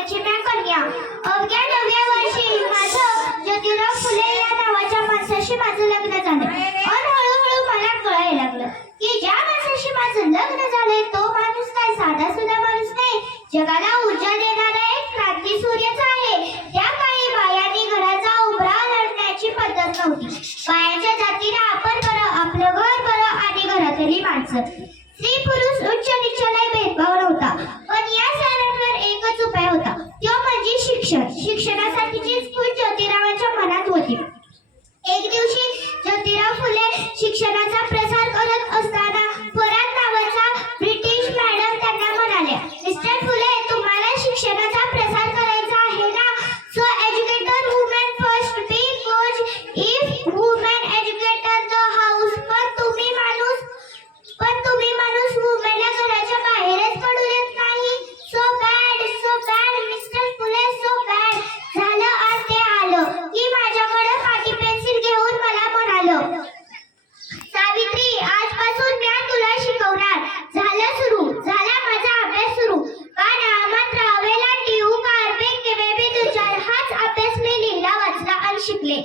रचना कन्या अवघ्या नव्या वर्षी माझं ज्योतिराव फुले या नावाच्या माणसाशी माझं लग्न झालं. पण हळूहळू मला कळायला लागलं की ज्या माणसाशी माझं लग्न झालंय तो माणूस काय साधा सुद्धा माणूस नाही. जगाला ऊर्जा देणारा एक क्रांती सूर्यच आहे. त्या काळी बायांनी घराचा उभरा लढण्याची पद्धत नव्हती. बायांच्या जातीला आपण बरं आपलं घर बरं आणि घरातली माणसं. स्त्री पुरुष उच्च निचला शिक्षण. शिक्षणासाठीची स्फूर्त ज्योतिरावांच्या मनात होती. एक दिवशी ज्योतिराव फुले शिक्षणाचा प्रसार simple.